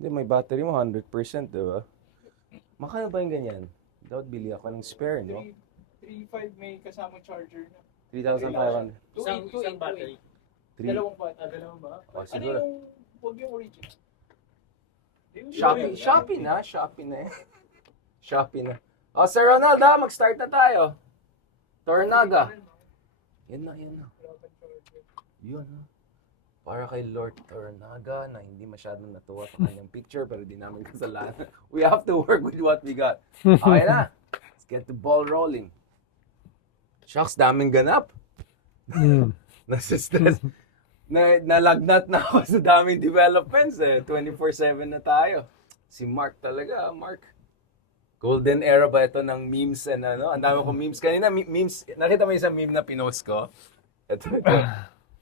Hindi, may battery mo 100%, di ba? Makano ba yung ganyan? Dapat bili ako ng spare, no? 3.5 may kasama charger na. 3,500. Isang battery. Dalawang ba? Dalawang ba? Oh, Ano siguro. yung, huwag yung original. Shopee na eh. Shopee na. Oh, Sir Ronald, mag-start na tayo. Tornaga. Yan na. Yun, ha? Para kay Lord Tornaga na hindi masyadong natuwa sa kanyang picture pero di namin kasalanan. We have to work with what we got. Okay na. Let's get the ball rolling. Shucks, daming ganap. Nasa-stress. Nalagnat na ako sa daming developments eh. 24/7 na tayo. Si Mark talaga, Mark. Golden era ba ito ng memes and ano? Ang dami kong memes. Kanina, memes. Nakita mo isang meme na pinost ko? Ito.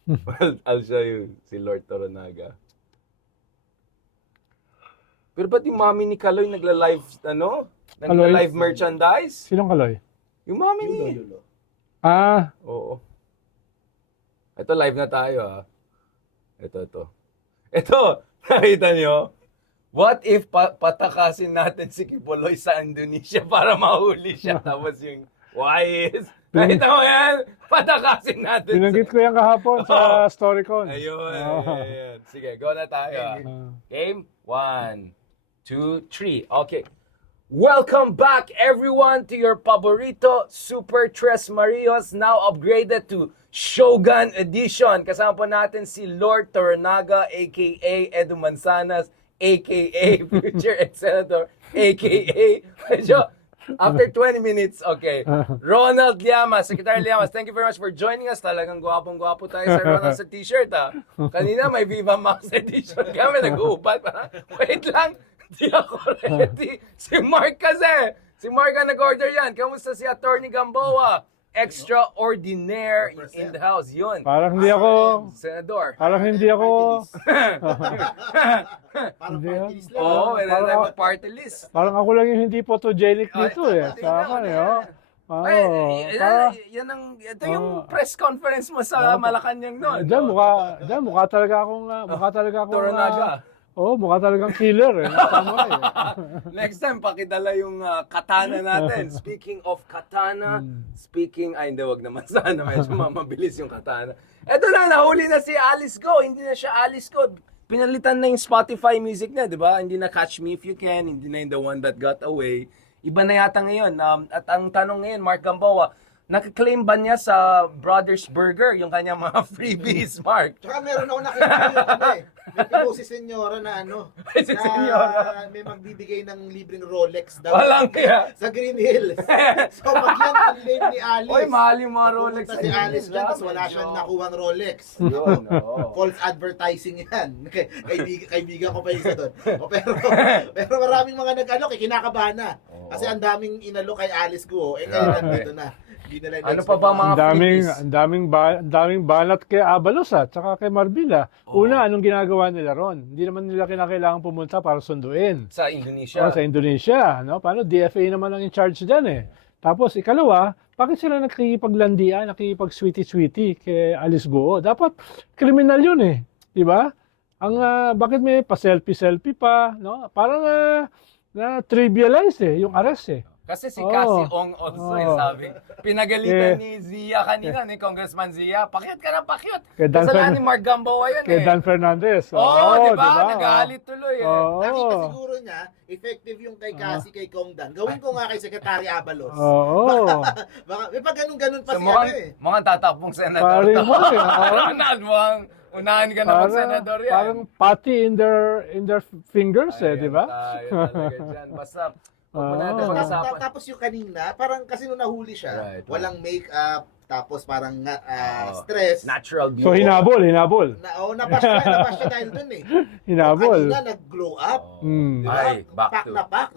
Well, I'll show you si Lord Tornaga. Pero ba't yung mami ni Kaloy nagla-live, ano? Nagla-live merchandise? Sinong Kaloy? Yung mami ni... Ah, Oo. Ito, live na tayo, ha? Ito, nakita nyo? What if patakasin natin si Kibuloy sa Indonesia para mahuli siya? Tapos yung wise. Nakita mo yan? Patakasin natin. binanggit ko yan kahapon sa Storycon. Ayun. Sige, go na tayo. Game 1, 2, 3. Okay. Welcome back, everyone, to your paborito Super Tres Marios, now upgraded to Shogun Edition. Kasama po natin si Lord Tornaga, a.k.a. Edu Manzanas, a.k.a. Future Ex-Senator, a.k.a. After 20 minutes, okay. Ronald Llamas, Secretary Llamas, thank you very much for joining us. Talagang gwapong-gwapo tayo sa Ronald sa t-shirt, ha. Kanina may Viva Max edition kami, nag-uupat. Wait lang, di ako ready. Si Mark kasi. Si Mark ang nag-order yan. Kamusta si Attorney Gamboa? Extraordinaire in the house. Yun. Parang hindi ako, Senador. parang hindi ako, Parang Hindi, party list lang. Oo, may Parang- nalagay party list. parang ako lang yung hindi photogenic dito eh. Sa akin eh, oh. Ay, Para, ito yung press conference mo sa Malacanang noon. Diyan mukha talaga akong, Tornaga. mukha talagang killer eh. Samurai eh. Next time, pakidala yung katana natin. Speaking of katana, hindi, wag naman sana. Medyo mabilis yung katana. Eto na, nahuli na si Alice Go. Hindi na siya Alice Go. Pinalitan na yung Spotify music na, di ba? Hindi na Catch Me If You Can, hindi na yung The One That Got Away. Iba na yata ngayon. At ang tanong ngayon, Mark Gamboa, nakaklaim ba niya sa Brothers Burger yung kanyang mga freebies, Mark? Tsaka meron ako nakita yung ano eh. May pinost si Senyora na ano. Si Senyora. Na may magbibigay ng libreng Rolex daw. Walang kaya. Sa Green Hills. So magyan ang claim ni Alice. Oy, mahal yung mga Rolex. Pumunta si Alice dyan, tapos wala siyang nakuhang Rolex. Yun, oo. False advertising yan. Kaibigan ko pa isa doon. Pero maraming mga nag-alok, kinakabahan na. Kasi ang daming inalok kay Alice ko. Ngayon nandito na. Hindi nila Ano pa ba mga freebies? Ang daming banat kay Abalos at saka kay Marbila. Una, anong ginagawa nila ron? Hindi naman nila kinakailangan pumunta para sunduin. Sa Indonesia. Sa Indonesia, no? Paano DFA naman ang in charge diyan eh. Tapos ikalawa, bakit sila nakikipaglandian, nakikipag-sweetie-sweetie kay Alice Goo? Dapat kriminal 'yun eh, 'di ba? Ang bakit may pa-selfie pa, no? Parang na trivialize eh yung arrest eh. Kasi si Oo. Cassie Ong also Oo. sabi, pinagalitan Eh. ni Zia kanina, ni Congressman Zia, pakyut ka na pakyut. Kay Dan Kasalanan Fern- ni Mark Gamboa yun Kay eh. Dan Fernandez. Oo, di ba? diba? Nagalit tuloy eh. Oo. Nakita siguro niya, effective yung kay Cassie, kay Kong Dan. Gawin ko nga kay Secretary Abalos. Oo. Baka, may pag ganun-ganun pa So, siya mukhang, mukhang tatakbong senador Pare to. mo eh, oo. Ronald, mukhang unahan ka na mag senador yan. Parang pati in their fingers eh, Ayan di ba? tayo talaga dyan. Basta, huwag mo natin Oo. pag-usapan. Tapos yung kanina, parang kasi nung nahuli siya, Right. walang make-up, tapos parang Oo. stress. Natural beauty. So hinabol. Nabash siya dahil dun eh. Hinabol. Kanina, nag-glow up. Hmm. Di ba? Ay, back Pack to. na pack.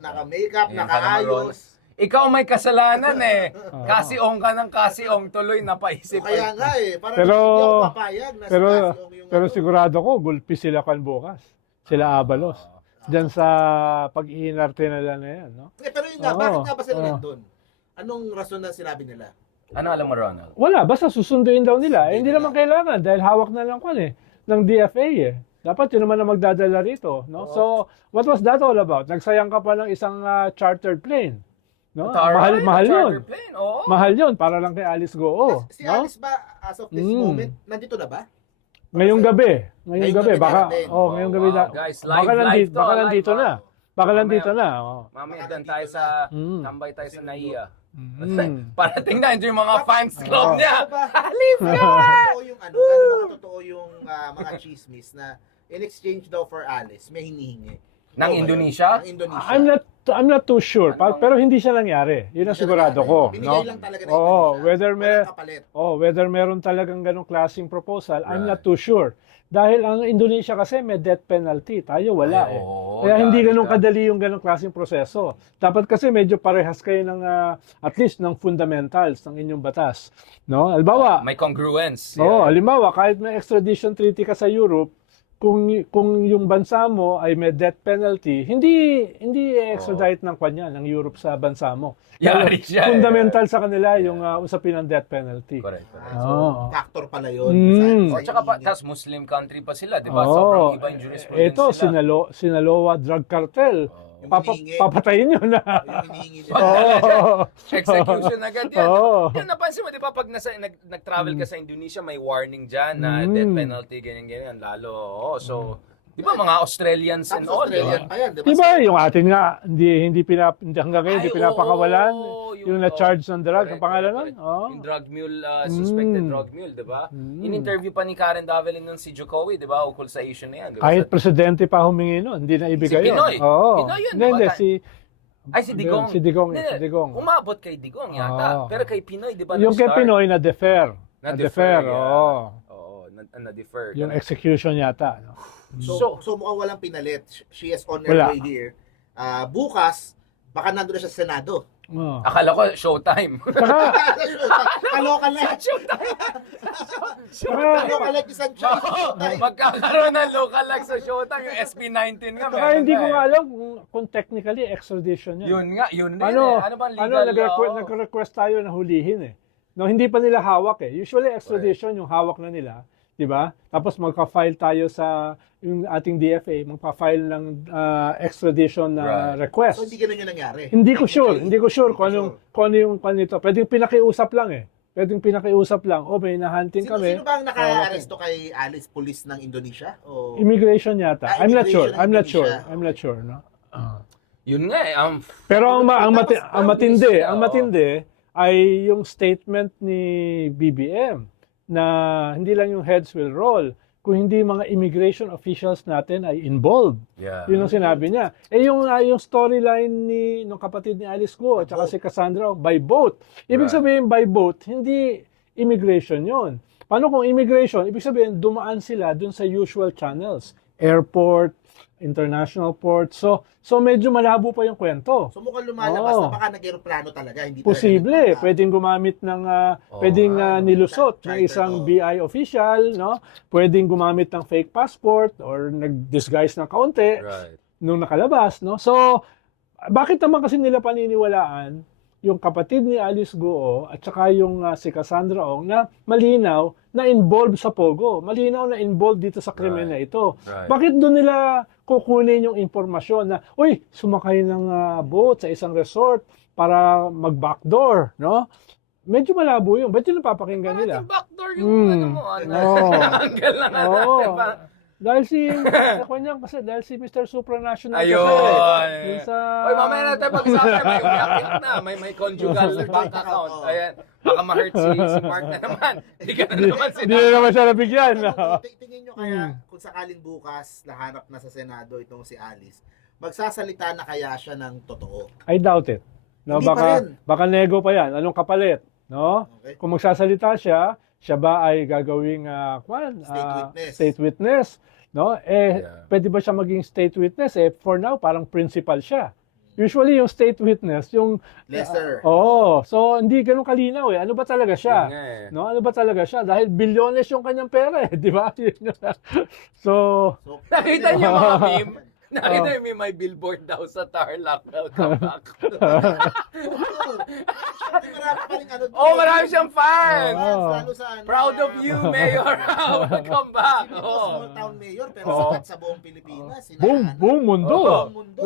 Naka-makeup, Ayan ka naman, Ron. nakaayos. Ikaw may kasalanan eh. Kasiong ka ng kasiong tuloy napaisip. Kaya nga eh. Parang Pero- hindi ako papayag na Pero si Cassie yung pero ano. sigurado ko gulpi sila kan bukas. Sila Abalos. Diyan sa pag-iinarte nila na yan, no? Pero yun nga, Oo. bakit nga ba sila Oo. nandun? Anong rason na sinabi nila? Ano alam mo, Ronald? Wala, basta susunduin daw nila. Eh, hindi naman kailangan dahil hawak na lang kwan eh ng DFA eh. Dapat yun naman ang magdadala rito, no? So, what was that all about? Nagsayang ka pa ng isang chartered plane, no? Mahal yun. Charter plane, oo. Mahal yun para lang kay Alice Goo, Si no? Alice ba, as of this Mm. moment, nandito na ba? Ngayong gabi. Ngayong Ngayong gabi gabi baka darating. ngayong gabi Wow, guys, baka live nandito, to, baka live, nandito na. wow. Baka Mamaya- nandito na. Oh. Mamaya doon tayo sa tambay tayo sa NAIA. Mm. Para tingnan yung mga fans club Oo. niya. Ano ba? Alice Totoo yung ano, ano ba totoo yung mga chismis na in exchange daw for Alice, may hinihingi. Ng Totoo ba yun? Indonesia? Ng Indonesia. I'm not too sure, Ano bang- pero hindi siya nangyari. Yun ang sigurado ko, Binigay no? lang talaga ng Oo, Indonesia. whether Walang kapalit. whether meron talagang ganong klaseng proposal, I'm Right. not too sure. Dahil ang Indonesia kasi may death penalty, tayo wala Ay, eh. oo, Kaya hindi dahil ganun ka- kadali yung ganong klaseng proseso. Dapat kasi medyo parehas kayo ng at least ng fundamentals ng inyong batas, no? Halimbawa, May congruence. halimbawa kahit may extradition treaty ka sa Europe, kung yung bansa mo ay may death penalty, hindi extradite ng kanya ng Europe sa bansa mo. Yari siya, Fundamental sa kanila yung usapin ng death penalty. Correct. correct. So, Oo. factor pala yun. Mm. Oh, tsaka pa, tas Muslim country pa sila, di ba? Oo. Sobrang iba yung jurisprudence Ito, nila. Sinaloa drug cartel. Yung hinihingi. Papatayin nyo na. Yung hinihingi nila. Oo. Execution agad yan. Oo. Yan, napansin mo, di ba, pag nag-travel ka sa Indonesia, may warning dyan na death penalty, ganyan-ganyan, lalo. Oo, so, di ba, mga Australians and Tapos all, di ba? Australian pa yan, di ba? Diba yung atin nga, hindi hanggang ngayon, hindi Ay, pinapakawalan. oo, Yung na-charge ng drug, ang pangalan nun? correct. Oo. Yung drug mule, suspected Mm. drug mule, di ba? In-interview pa ni Karen Davelin nun si Jokowi, di ba? Ukol sa issue na yan, di ba? Kahit presidente pa humingi nun, hindi na ibigay Si yun. Pinoy. Oo. Pinoy yun, Hindi, di ba? hindi, Ay, si Digong. Si Digong, Hindi, si Digong. Umabot kay Digong yata. Oo. Pero kay Pinoy, di ba? Yung kay nag-start? Pinoy na-defer. Na-defer, yeah. oo. Oo, na-defer. Yung execution yata. No? So mukhang walang pinalit. She is on her Wala. way here. Bukas, baka nandun na siya sa Senado. Oo. Akala ko showtime. Saka, Kaloka na. Showtime. Kaloka na isang siya. Magkakaroon ng local like sa showtime. Yung SB19 nga. saka meron hindi na ko eh. nga alam kung technically extradition yun. Yun nga, yun din Ano, eh. Ano bang legal law? nag-request tayo na hulihin eh. No, hindi pa nila hawak eh. Usually extradition yung hawak na nila, 'di ba? Tapos magka-file tayo sa yung ating DFA, magpa-file ng extradition na Right. request. So hindi ganun yung nangyari. Hindi ko sure kung ano yung panito. Pwedeng pinakiusap lang eh. Pwedeng pinakiusap lang. O may nahanting kami. Sino ba ang naka-aresto kay Alice Police ng Indonesia? O Immigration yata. I'm not sure. Immigration ng I'm not sure, no. Yun nga eh. Pero ang matindi, sila, ang matindi ay yung statement ni BBM na hindi lang yung heads will roll, kung hindi mga immigration officials natin ay involved. Yeah. Yun ang sinabi niya. Yung storyline nung kapatid ni Alice Guo at saka si Cassandra by boat. Ibig Right. sabihin by boat, hindi immigration yon. Paano kung immigration? Ibig sabihin dumaan sila dun sa usual channels. Airport, international port. So medyo malabo pa yung kwento. So mukhang lumalabas Oo. na baka nag-aeroplano talaga. Hindi Posible, talaga pwedeng gumamit ng pwedeng nilusot ng charter, isang oo. BI official, no? Pwedeng gumamit ng fake passport or nag-disguise ng kaunti Right. nung nakalabas, no? So bakit naman kasi nila paniniwalaan yung kapatid ni Alice Guo at saka yung si Cassandra Ong na malinaw na involved sa Pogo. Malinaw na involved dito sa krimen na ito. Right. Bakit doon nila kukunin yung impormasyon na, uy, sumakay ng boat sa isang resort para mag-backdoor, no? Medyo malabo yun. Ba't yun napapakinggan nila? Parang backdoor yung ano mo. Oo. Angle lang Oo. natin. Parang- Dahil dahil si Mr. Supranational Ayun. kasi. Yun sa... Oy, mamaya natin pag-usapan. May umiyak na. May conjugal bank account. Ayan. Baka ma-hurt si Mark na naman. Hindi ka na naman Hindi na naman siya nabigyan. Tingin nyo kaya kung sakaling bukas nahanap na sa Senado itong si Alice, magsasalita na kaya siya ng totoo? I doubt it. No, Hindi pa rin. baka nego pa yan. Anong kapalit? No? Okay. Kung magsasalita siya ba ay gagawing state witness? No? Yeah. Pwede ba siya maging state witness? For now, parang principal siya. Usually yung state witness, yung Lesser. so hindi ganun kalinaw eh. Ano ba talaga siya? Yun nga eh. No, ano ba talaga siya? Dahil bilyones yung kanyang pera eh, di ba? So, So, Nakita niyo mga meme? Nakita may billboard daw sa Tarlac. Welcome back. Oo. Siyempre, marami pa rin ano. Oh, marami siyang fans! Lalo sa ano, Proud of you, Mayor! Welcome back! Hindi ko Oh. small town mayor, pero Oo. sikat sa buong Pilipinas. Buong mundo. Oo. mundo.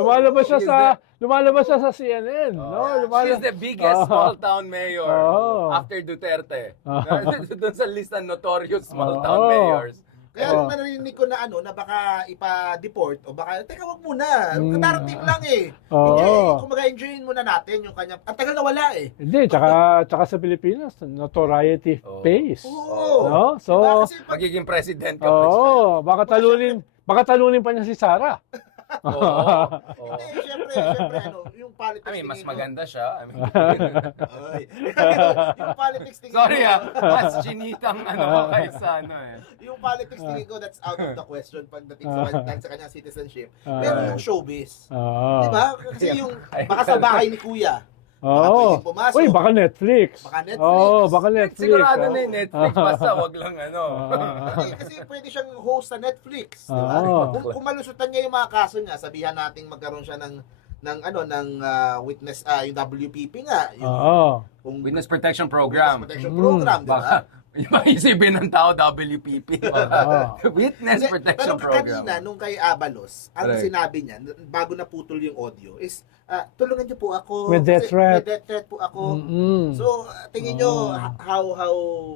Lumalabas siya sa CNN, no? She's the biggest small town mayor Oh. after Duterte. Oh. Doon sa list ng notorious small Oh. town mayors. Kaya Oo. narinig ko na na baka ipa-deport o baka, teka wag muna, darating lang eh. Oo. Enjoyin muna natin yung kanya. Ang tagal na wala eh. Hindi, tsaka sa Pilipinas, notoriety Oo. pays. Oo. No? So, Diba? Kasi pag, Magiging president ka pa siya. baka talunin pa niya si Sarah. Oo. Oo. hindi, syempre, yung politics I mean, mas tingin ko- maganda siya. I mean, Ay. yung politics tingin sorry ko, mas chinitang ano kaysa ano eh. yung politics tingin ko, that's out of the question pagdating sa kanyang citizenship. Ah. Pero yung showbiz, Oo. di ba? Kasi yung, baka sa bahay ni Kuya, baka Oo. pwedeng pumasok. Uy, baka Netflix. Baka Netflix. Oo, baka Netflix. Sigurado oh. na yung Netflix, basta wag lang ano. Kasi pwede siyang host sa Netflix, di ba? Oo. Kung malusutan niya yung mga kaso niya, sabihan nating magkaroon siya ng witness, yung WPP nga, yung Oo. kung Witness Protection Program. protection program, di ba? Baka, yung isipin ng tao, WPP. Witness Hindi, Protection pero Program. kanina, nung kay Abalos, ang Correct. sinabi niya, bago naputol yung audio, is, tulungan niyo po ako. With death kasi threat. May death threat po ako. Mm-mm. So, tingin nyo, how,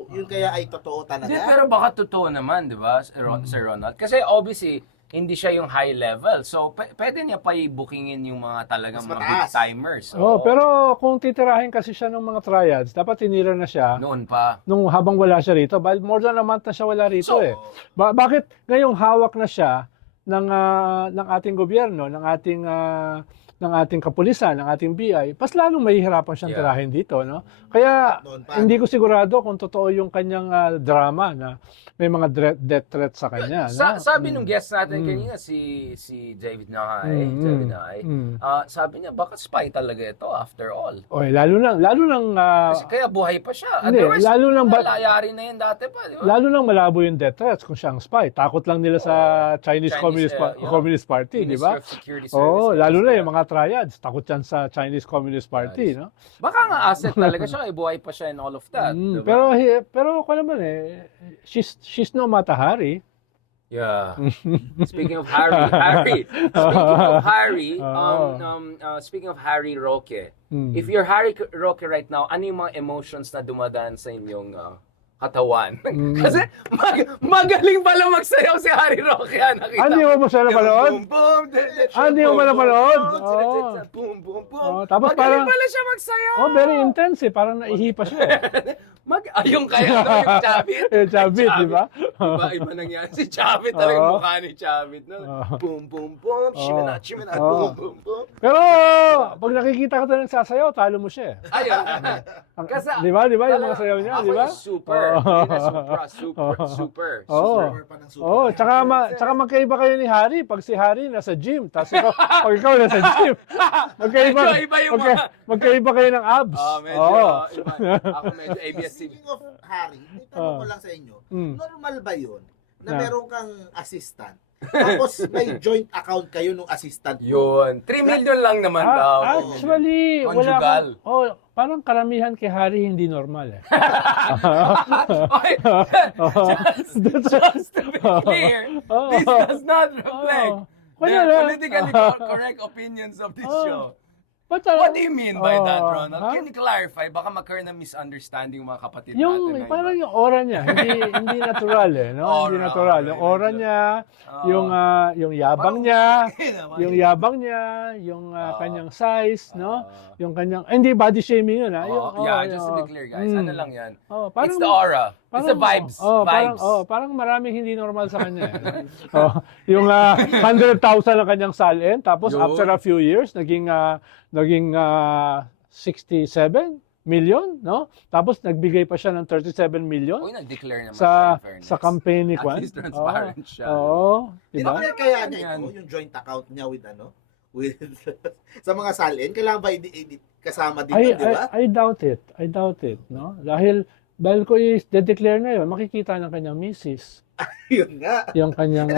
yun kaya ay totoo Hindi, talaga? pero baka totoo naman, di ba, Sir Ronald? Kasi obviously, hindi siya yung high level. So, pwede niya pa i-bookingin yung mga talagang Mas mga big mataas. timers. Oh, pero kung titirahin kasi siya ng mga triads, dapat tinira na siya Noon pa. nung habang wala siya rito. More than a month na siya wala rito So, eh. Bakit ngayong hawak na siya ng ating gobyerno, ng ating kapulisan, ng ating BI, mas lalong mahihirapan siyang Yeah. tirahin dito, no? Kaya Noon pa. hindi ko sigurado kung totoo yung kanyang drama na may mga death threat sa kanya. no? Sabi nung guest natin kanina, si David Nahay, sabi niya, baka spy talaga ito after all. Oy, lalo nang Kasi kaya buhay pa siya. Hindi, Otherwise, lalo nang layari na yan dati pa, di ba? lalo nang malabo yung death threats kung siya ang spy. Takot lang nila sa Chinese Communist Party, di ba? Ministry of Security Oo, Services. lalo na yung mga triads. Takot yan sa Chinese Communist Party, no? Baka nga asset talaga siya, buhay pa siya in all of that. di ba? Pero ko naman she's no Matahari. Yeah. Speaking of Harry. Speaking of Harry Roque. If you're Harry Roque right now, ano yung mga emotions na dumadaan sa inyong katawan? Kasi magaling pala magsayaw si Harry Roque. Nakita Hindi mo siya napanood? Boom, boom, Hindi mo ba napanood? Boom, boom, boom. Oo, tapos Magaling parang- pala siya magsayaw. Oh, very intense eh. Parang naihipa siya. Yung kaya yung Chavit. Yung Chavit, di ba? Iba nangyari. Si Chavit talaga Oo. mukha ni Chavit. No? Oo. Boom, boom, boom. Shimena, shimena, Oo. boom, boom, boom. Pero pag nakikita ka tayo nagsasayaw, talo mo siya. Ayun. Kasi, Di ba? Di ba yung mga sayaw niya? Ako Di ba? yung super. Oo. Hindi na super. Oo. Super pa ng super. Oh, tsaka magkaiba kayo ni Harry. Pag si Harry nasa gym, tapos pag ikaw nasa gym. Medyo iba yung mga- magkaiba kayo ng abs. Medyo, Oo. iba. Ako medyo ABS-CBN. Speaking of Harry, may tanong ko lang sa inyo, normal ba yun na Na. meron kang assistant? Tapos may joint account kayo nung assistant mo? Yun. 3 million lang naman daw. Actually, Conjugal. parang karamihan kay Harry hindi normal eh. Okay. Just to be clear, this does not reflect Wala the na. politically correct opinions of this show. What What do you mean by that, Oh, Ronald? ha? Can you clarify? Baka magkaroon ng misunderstanding yung mga kapatid Yung natin. na parang iba. yung aura niya, hindi natural eh, no? Hindi Aura, natural. okay, Yung aura medyo. niya, Oo. yung yabang niya, Naman. yung yabang niya, yung Oo. kanyang size, no? Yung kanyang hindi body shaming yun, ha? Yeah, just to be clear, guys. Ano lang yan? Parang, It's the aura. It's the vibes. Vibes. Parang maraming hindi normal sa kanya. eh. Yung 100,000 ang kanyang salin, tapos Yun. after a few years, naging 67 million, no? Tapos nagbigay pa siya ng 37 million Uy, nag-declare naman sa siya, in fairness. sa campaign ni At Kwan. least transparent siya. Oo, diba? Tinakaya kaya niya Yan. ito, yung joint account niya with sa mga salin, kailangan ba kasama din yun, di ba? I doubt it, no? Dahil ko i-declare na yun, makikita ng kanyang misis. Yun nga. Yung kanyang...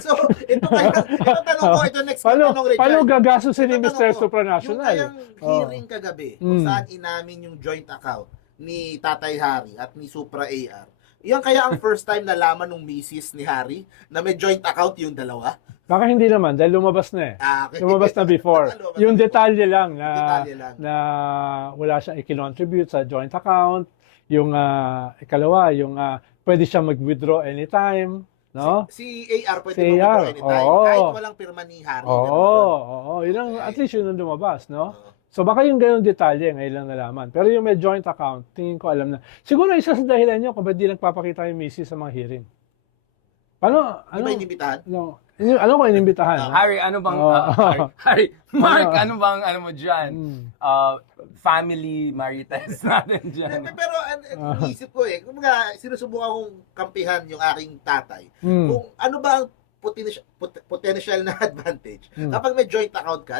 So, ito tanong ko, ito next paano, tanong, Richard. paano gagastusin ni Ito Mr. tanong ko, Yung Supranational? kayang hearing kagabi, kung Mm. saan inamin yung joint account ni Tatay Harry at ni Supra AR, yan kaya ang first time nalaman ng misis ni Harry na may joint account yung dalawa? Baka hindi naman, dahil lumabas na eh. Okay. Lumabas na before. Lumabas Yung na detalye lang na, Detalye lang. na wala siyang i-contribute sa joint account. Yung ikalawa, yung pwede siya mag-withdraw anytime. No? Si AR pwede Si mag-withdraw AR, anytime. oo. Kahit walang pirma ni Harry. Oo, ganun yun. oo. Yun ang, at least yun ang lumabas, no? Oo. So baka yung ganyung detalye, ngayon lang nalaman. Pero yung may joint account, tingin ko alam na. Siguro isa sa dahilan nyo kung ba't di nagpapakita yung misis sa mga hearing. Paano? Di ba inimbitahan? Ano ko inimbitahan? ha? Harry, ano bang, Harry, Mark, ano bang, ano mo dyan? Family marites natin dyan. Pero iniisip ko kumbaga sinusubukan kong kampihan yung aking tatay. Mm. Kung ano ba ang potential na advantage kapag may joint account ka,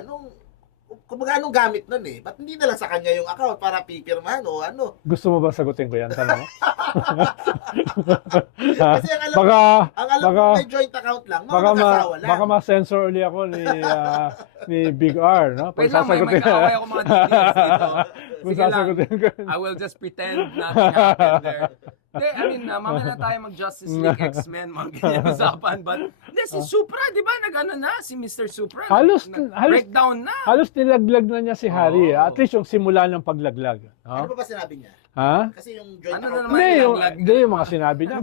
kumbaga anong gamit nun Ba't hindi na lang sa kanya yung account para pipirmahan o ano? Gusto mo ba sagutin ko yan? Tanong? Kasi ang alam, baka, ang alam baka- ko may joint account lang, mga baka, mag-asawa lang. baka ma-censor uli ako ni Big R, no? Wait lang, may sasagutin- kaway ako mga details dito. Kung Sige lang. sasagutin ko. I will just pretend nothing happened there. Hindi, I mean, mamaya na tayo mag-Justice League X-Men, mga ganyan usapan. But, hindi, si Supra, di ba, nag-ano na, si Mr. Supra. Halos- breakdown na. Halos nilaglag na niya si Harry. Oo. At least yung simula ng paglaglag. Ano No? ba sinabi niya? Ha? Kasi yung joint Ano na account. naman? Hindi, yung mga sinabi niya,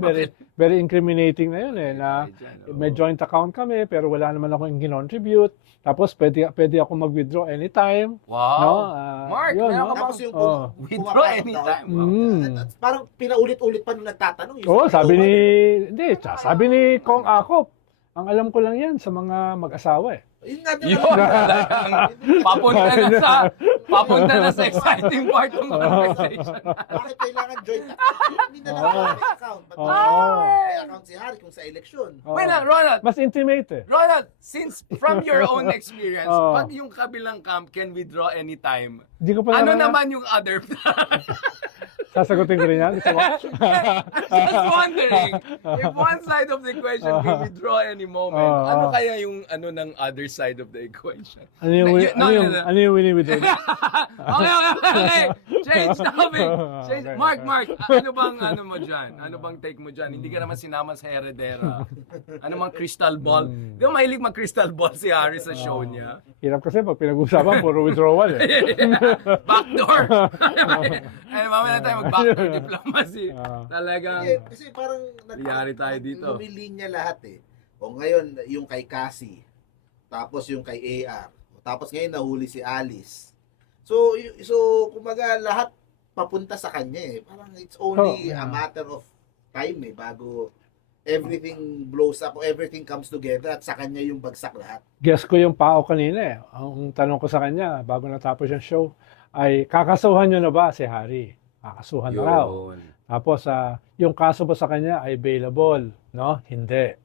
very incriminating na yun na may joint account kami, pero wala naman ako yung contribute. Tapos, pwede ako mag-withdraw anytime. Wow. No? Mark, yun, meron no? ka Tapos yung Withdraw pumapasok anytime. daw. Mm. Parang pinaulit-ulit pa nung nagtatanong. Yung Oo, sa sabi ni Kong Akop, ang alam ko lang yan sa mga mag-asawa eh. Yun nga Yun, din. papunta na sa exciting part ng conversation. Bakit kailangan joint account? Hindi na lang may account. Ba't Oo. may account si Harry kung sa eleksyon? Oo. Wait lang, Ronald. Mas intimate eh. Ronald, since from your own experience, Oo. pag yung kabilang camp can withdraw anytime, Di ko pa ano naman- naman yung other Sasagutin ko rin yan. Gusto mo? I'm just wondering, if one side of the equation can withdraw any moment, Oo. ano kaya yung ano ng other side of the equation? Ano yung, No, ano yung wini-withdraw? Okay. Change topic. Change. Okay. Mark, ano bang ano mo dyan? Ano bang take mo dyan? Hindi ka naman sinama sa Heredera. Ano bang crystal ball? Di ba mahilig mag-crystal ball si Harry sa show niya? Hirap kasi pag pinag-usapan, puro withdrawal eh. Backdoor. Ay, mamaya na tayo mag-backdoor diplomacy. Talagang Kasi parang Yari tayo dito. lumilinya lahat O ngayon, yung kay Cassie. Tapos yung kay AR. Tapos ngayon nahuli si Alice. So kumbaga lahat papunta sa kanya Parang it's only a matter of time bago everything blows up o everything comes together at sa kanya yung bagsak lahat. Guess ko yung pao kanina eh. Ang tanong ko sa kanya, bago natapos yung show, ay kakasuhan nyo na ba si Harry? Kakasuhan na raw. yun. Tapos, yung kaso ba sa kanya ay available? No? Hindi.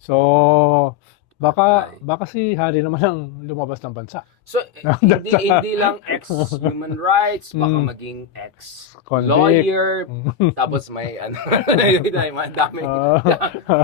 So, baka si Harry naman ang lumabas ng bansa. So, hindi lang ex-human rights, baka maging ex-lawyer, tapos may ano, ang dami.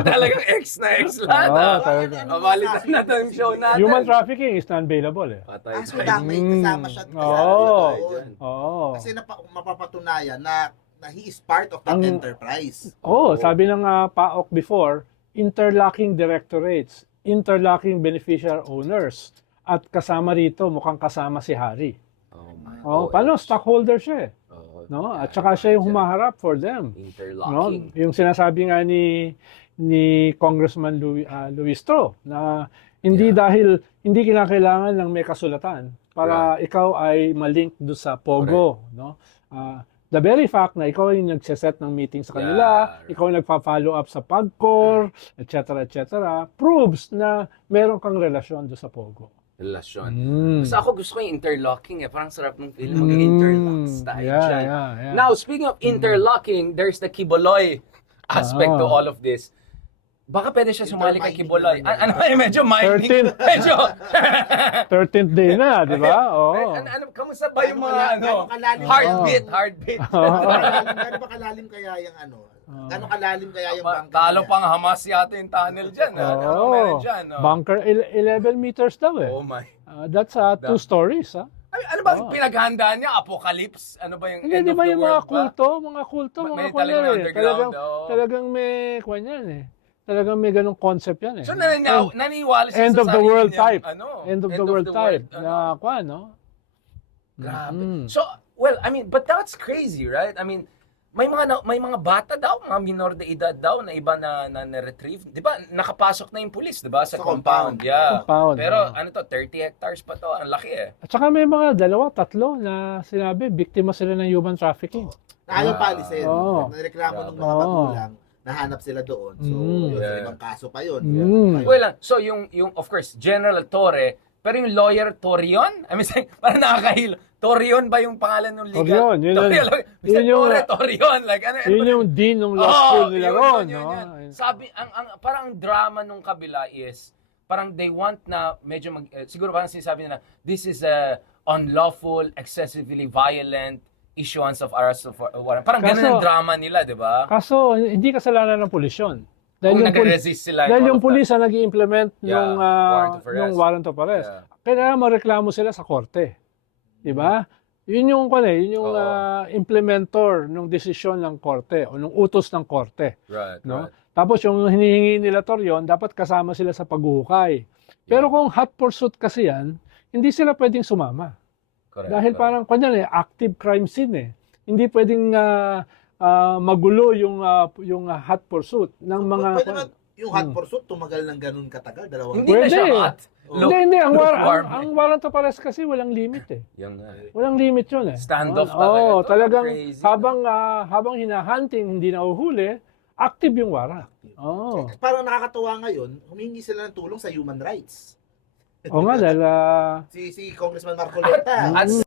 Talagang ex na ex lahat. Oo, talaga. Mabalitan na itong show natin. Human trafficking is non-bailable eh. Patay So tayo. may kasama siya Oo. doon. Oo. Kasi mapapatunayan na he is part of that enterprise. Oo, sabi ng PAOK before, interlocking directorates, interlocking beneficial owners, at kasama rito, mukhang kasama si Harry. Oh my Paano? Stockholder siya eh. Oh, No? At saka siya yung humaharap for them. No? interlocking. Yung sinasabi nga ni Congressman Luis Tro na hindi dahil hindi kinakailangan ng may kasulatan para ikaw ay malink do sa Pogo, no? The very fact na ikaw ay nagse-set ng meeting sa kanila, ikaw ay nagpa-follow up sa PAGCOR, etc., proves na meron kang relasyon do sa Pogo. Relasyon. Mm. Basta ako gusto ko yung interlocking Parang sarap ng feeling mag-interlocks tayo dyan. Yeah. Now, speaking of interlocking, there's the Kiboloy aspect to all of this. Baka pwede siya sumali kay Kiboloy. Ano medyo mining? 13th. Medyo. 13th day na, di ba? Oo. Kamusta ba yung mga Gano'ng kalalim? heartbeat? Gano'n ba kalalim kaya yung Gano'ng kalalim kaya yung bunker Talo niya? pang Hamas yata yung tunnel dyan. Ano meron dyan? Bunker 11 meters daw eh. Oh my. That's 2 stories. Ano ba pinaghandaan niya? Apocalypse? Ano ba yung Hindi, end di of ba the yung mga world ba? kulto, May mga talagang eh. underground, Talagang may, kwan yan eh. Talagang may ganong concept yan eh. So naniniwala siya End sa of the sarili world niyang, type. Ano? End of the world type. ano? Na kwan, no? Grabe. Mm. So, well, I mean, but that's crazy, right? I mean, may mga bata daw, mga minor de edad daw na iba na retrieve. 'Di ba? Nakapasok na yung pulis, 'di ba, sa Sa compound. compound. Yeah. Compound, Pero oo. ano to, 30 hectares pa to. Ang laki eh. At saka may mga 2, 3 na sinabi, biktima sila ng human trafficking. Na ayaw paalisin. Oo. Nareklamo ng mga Oo. magulang, nahanap sila doon. So, yun, Yeah. sa ibang kaso pa yun. Mm. Well, so yung of course, General Torre, pero yung lawyer Torion? I mean, parang nakakahilo. Torion ba yung pangalan ng legal? Torion, yun Mr. yung- Torre, Torion. Like, ano Yun yung dean ng law school nila ron, yun, no? yun. Sabi, parang ang drama nung kabila is, parang they want na medyo siguro parang sinasabi nila, this is a unlawful, excessively violent issuance of arrest of warrant. Parang ganun ang drama nila, di ba? Kaso, hindi kasalanan ng pulis yun. Kung nag-resist sila. Dahil yung all of that. pulis ang nag-i-implement Yeah, ng warrant of arrest. Yeah. Kailangan mareklamo sila sa korte. Di ba? Yun yung Oo. implementor ng desisyon ng korte o ng utos ng korte. Right, No? right. Tapos yung hinihingi nila Torion, dapat kasama sila sa paghuhukay. Pero kung hot pursuit kasi yan, hindi sila pwedeng sumama. Correct, Dahil correct. parang kanya active crime scene eh. Hindi pwedeng magulo yung hot pursuit ng mga Pwede ba yung hot pursuit tumagal ng ganun katagal? Hindi na Pwede siya eh. hot. Hindi. Lukewarm. Ang warrant of arrest kasi walang limit eh. Yung nga eh. Walang limit yun eh. Standoff Oo, talaga to. talagang Crazy. habang hinahunting, hindi nahuhuli, active yung warrant. Oo. Parang nakakatuwa ngayon, humingi sila ng tulong sa human rights. Oo nga, dahil Si Congressman Marcoleta. At